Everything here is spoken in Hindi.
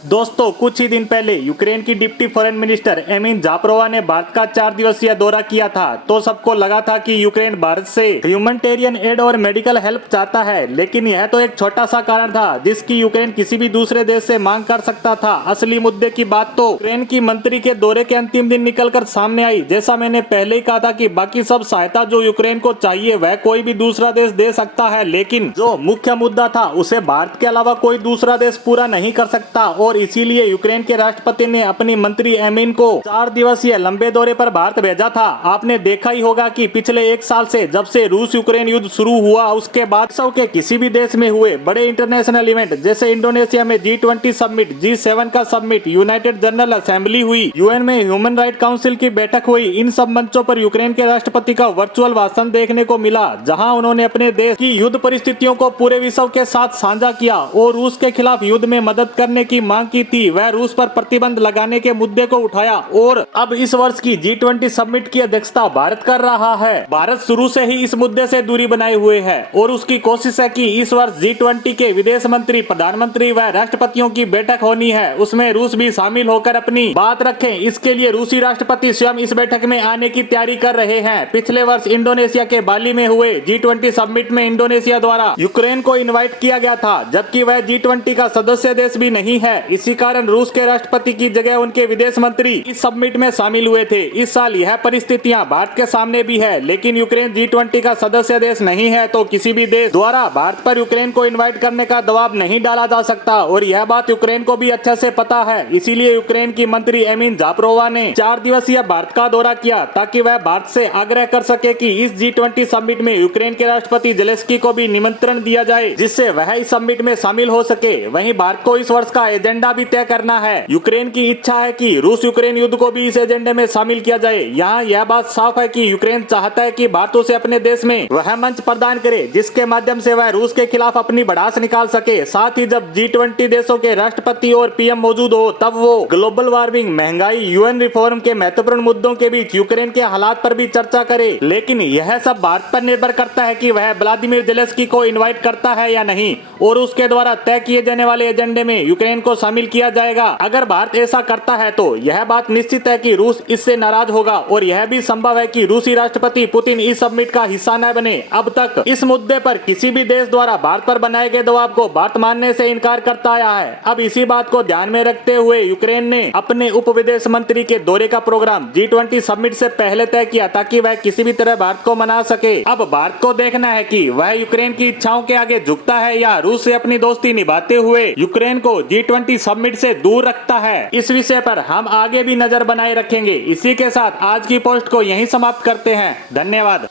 दोस्तों, कुछ ही दिन पहले यूक्रेन की डिप्टी फॉरेन मिनिस्टर एमिन जापरोवा ने भारत का 4 दिवसीय दौरा किया था। तो सबको लगा था कि यूक्रेन भारत से ह्यूमैनिटेरियन एड और मेडिकल हेल्प चाहता है, लेकिन यह तो एक छोटा सा कारण था जिसकी यूक्रेन किसी भी दूसरे देश से मांग कर सकता था। असली मुद्दे की बात तो यूक्रेन की मंत्री के दौरे के अंतिम दिन निकलकर सामने आई। जैसा मैंने पहले ही कहा था कि बाकी सब सहायता जो यूक्रेन को चाहिए वह कोई भी दूसरा देश दे सकता है, लेकिन जो मुख्य मुद्दा था उसे भारत के अलावा कोई दूसरा देश पूरा नहीं कर सकता। और इसीलिए यूक्रेन के राष्ट्रपति ने अपनी मंत्री एमिन को 4 दिवसीय लंबे दौरे पर भारत भेजा था। आपने देखा ही होगा कि पिछले 1 साल से जब से रूस यूक्रेन युद्ध शुरू हुआ उसके बाद विश्व के किसी भी देश में हुए बड़े इंटरनेशनल इवेंट जैसे इंडोनेशिया में G20 समिट, G7 का समिट, यूनाइटेड जनरल असेंबली हुई, यूएन में ह्यूमन राइट काउंसिल की बैठक हुई, इन सब मंचों पर यूक्रेन के राष्ट्रपति का वर्चुअल भाषण देखने को मिला, जहां उन्होंने अपने देश की युद्ध परिस्थितियों को पूरे विश्व के साथ साझा किया और रूस के खिलाफ युद्ध में मदद करने की मांग की थी। वह रूस पर प्रतिबंध लगाने के मुद्दे को उठाया और अब इस वर्ष की G20 समिट की अध्यक्षता भारत कर रहा है। भारत शुरू से ही इस मुद्दे से दूरी बनाए हुए है और उसकी कोशिश है कि इस वर्ष G20 के विदेश मंत्री, प्रधानमंत्री व राष्ट्रपतियों की बैठक होनी है, उसमें रूस भी शामिल होकर अपनी बात रखें। इसके लिए रूसी राष्ट्रपति स्वयं इस बैठक में आने की तैयारी कर रहे हैं। पिछले वर्ष इंडोनेशिया के बाली में हुए G20 समिट में इंडोनेशिया द्वारा यूक्रेन को इनवाइट किया गया था, जबकि वह G20 का सदस्य देश भी नहीं है। इसी कारण रूस के राष्ट्रपति की जगह उनके विदेश मंत्री इस समिट में शामिल हुए थे। इस साल यह परिस्थितियां भारत के सामने भी है, लेकिन यूक्रेन G20 का सदस्य देश नहीं है, तो किसी भी देश द्वारा भारत पर यूक्रेन को इनवाइट करने का दबाव नहीं डाला जा सकता और यह बात यूक्रेन को भी अच्छे से पता है। इसीलिए यूक्रेन की मंत्री एमिन जापरोवा ने 4 दिवसीय भारत का दौरा किया ताकि वह भारत से आग्रह कर सके कि इस G20 समिट में यूक्रेन के राष्ट्रपति जेलेंस्की को भी निमंत्रण दिया जाए, जिससे वह इस समिट में शामिल हो सके। वहीं भारत को इस वर्ष का एजेंडा भी तय करना है। यूक्रेन की इच्छा है कि रूस यूक्रेन युद्ध को भी इस एजेंडे में शामिल किया जाए। यहाँ यह बात साफ है कि यूक्रेन चाहता है कि भारत उसे अपने देश में वह मंच प्रदान करे जिसके माध्यम से वह रूस के खिलाफ अपनी भड़ास निकाल सके। साथ ही जब G20 देशों के राष्ट्रपति और पीएम मौजूद हो तब वो ग्लोबल वार्मिंग, महंगाई, यूएन रिफॉर्म के महत्वपूर्ण मुद्दों के बीच यूक्रेन के हालात पर भी चर्चा करे। लेकिन यह सब भारत पर निर्भर करता है कि वह व्लादिमीर जेलेंस्की को इनवाइट करता है या नहीं और उसके द्वारा तय किए जाने वाले एजेंडे में यूक्रेन को शामिल किया जाएगा। अगर भारत ऐसा करता है तो यह बात निश्चित है कि रूस इससे नाराज होगा और यह भी संभव है कि रूसी राष्ट्रपति पुतिन इस समिट का हिस्सा न बने। अब तक इस मुद्दे पर किसी भी देश द्वारा भारत पर बनाए गए दबाव को भारत मानने से इनकार करता आया है। अब इसी बात को ध्यान में रखते हुए यूक्रेन ने अपने उप विदेश मंत्री के दौरे का प्रोग्राम G20 समिट से पहले तय किया ताकि वह किसी भी तरह भारत को मना सके। अब भारत को देखना है कि वह यूक्रेन की इच्छाओं के आगे झुकता है या रूस से अपनी दोस्ती निभाते हुए यूक्रेन को G20 समिट से दूर रखता है। इस विषय पर हम आगे भी नजर बनाए रखेंगे। इसी के साथ आज की पोस्ट को यहीं समाप्त करते हैं। धन्यवाद।